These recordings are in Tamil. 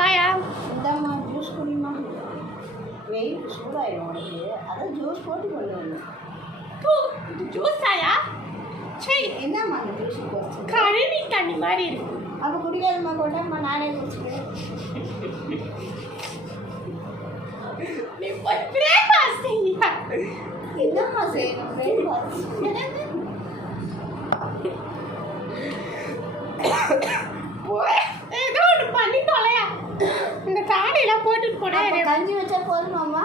வாயா. இந்தாம்மா ஜூஸ் குடிமா. வெயில் சூடாயிடும் உனக்கு, அதான் ஜூஸ் போட்டு கொண்டு வந்தேன். இது ஜூஸாயா? சரி, என்னம்மா அந்த ஜூஸ் குடிச்சு? கழுவி தண்ணி மாதிரி இருக்கு. அப்போ குடிக்காதம்மா, கொண்டாம்மா, நானே குடிச்சுக்கிறேன். நீ போய் பிரேக்ஃபாஸ்ட் செய்யா. என்னம்மா செய்யணும் பிரேக்ஃபாஸ்ட்? ஏதோ ஒன்று பண்ணி தொலையா. இந்த தாடியெல்லாம் போட்டுட்டு போனேன். கஞ்சி வச்சா போதுமாம்மா?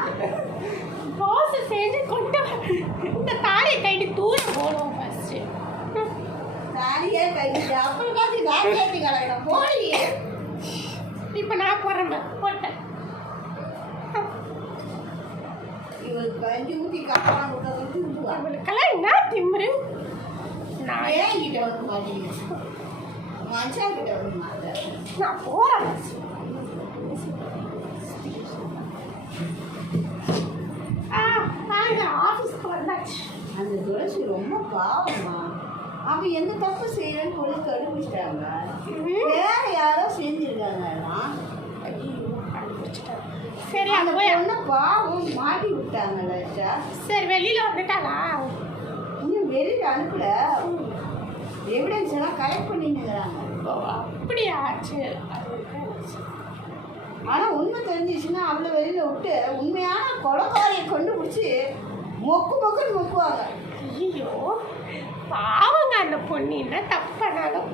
தோசை செஞ்சு கொண்டு இந்த தாடியை கைட்டு தூரம் போடுவோம் ஃபர்ஸ்ட்டு. தாடியே கைட்டு அப்புறம் காட்டி தாடி கலக்கணும் போலியே. இப்போ நான் போடுறேன் போட்டேன். இவளுக்கு கஞ்சி ஊற்றி காப்பான் விட்டது அவளுக்கெல்லாம் என்ன திமிரு. நான் ஏன் கிட்ட வந்து மாட்டீங்க, மனுஷன் கிட்ட வந்து மாட்டேன். நான் போகிறேன். வாங்க, ஆஃபீஸ்க்கு வந்தாச்சு. அந்த துளசி ரொம்ப பாவம்மா. அவன் எந்த தப்பு செய்யலன்னு போலீஸ் கண்டுபிடிச்சிட்டாங்க. வேற யாரோ செஞ்சிருக்காங்கன்னா சரி, அந்த போய் பொண்ணு பாவம் மாட்டி விட்டாங்கல்ல. சரி, வெளியில் வந்துட்டாளா? இன்னும் வெளியில் அனுப்பல. எவிடன்ஸ் எல்லாம் கலெக்ட் பண்ணிட்டுங்கிறாங்க. அப்படியா? சரி. ஆனால் உண்மை தெரிஞ்சிச்சுன்னா அவளை வெளியில் விட்டு உண்மையான கொலைக்காரியை கொண்டு பிடிச்சி மொக்குன்னு மொக்குவாங்க. ஐயோ பாவங்க அந்த பொண்ணு, என்ன தப்பு பண்ணாலும்.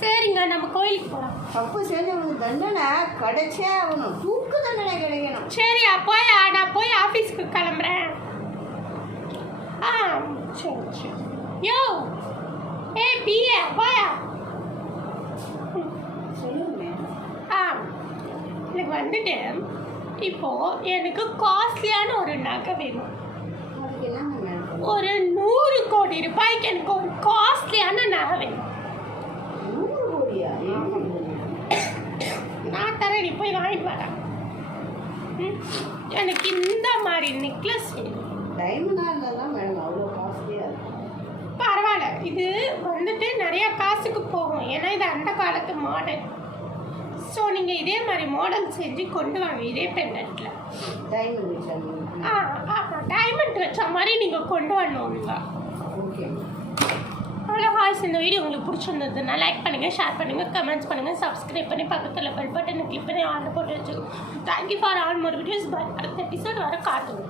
சரிங்க, நம்ம கோயிலுக்கு போகலாம். தப்பு செஞ்சவனுக்கு தண்டனை கிடைச்சே ஆகணும், தூக்கு தண்டனை கிடைக்கணும். சரி, அப்போயா நான் போய் ஆஃபீஸ்க்கு கிளம்புறேன். சரி சரி. யோ பிஏ போயா. சொல்லுங்க. எனக்கு வந்துட்டு இப்போ எனக்கு காஸ்ட்லியான ஒரு நகை வேணும். அதுக்கு என்னங்க மேடம்? ஒரு 100 கோடி ரூபாய்க்கு எனக்கு ஒரு காஸ்ட்லியான நகை வேணும். 100 கோடியா? நான் தரேன், நீ போய் வாங்கிட்டு வரேன். எனக்கு இந்த மாதிரி நெக்லஸ் வேணும். டைமண்டாக இருந்தால் மேடம் அவ்வளோ காஸ்ட்லியாக இருக்கும். பரவாயில்ல, இது வந்துட்டு நிறையா காசுக்கு போகும். ஏன்னா இது அந்த காலத்து மாடல். ஸோ நீங்கள் இதே மாதிரி மாடல் செஞ்சு கொண்டு வாங்க. இதே பெண்டன்ட்டில் டைமண்ட் வச்சாங்க. டைமண்ட் வச்ச மாதிரி நீங்கள் கொண்டு வரணுங்க. ஓகே. ஹலோ ஹாய்ஸ், இந்த வீடியோ உங்களுக்கு பிடிச்சிருந்ததுன்னா லைக் பண்ணுங்கள், ஷேர் பண்ணுங்கள், கமெண்ட்ஸ் பண்ணுங்கள், சப்ஸ்கிரைப் பண்ணி பக்கத்தில் பெல் பட்டனை கிளிக் பண்ணி ஆர்டர் போட்டு வச்சுக்கோங்க. Thank you for all more videos. Bye. அடுத்த எபிசோட் வர காட்டுங்க.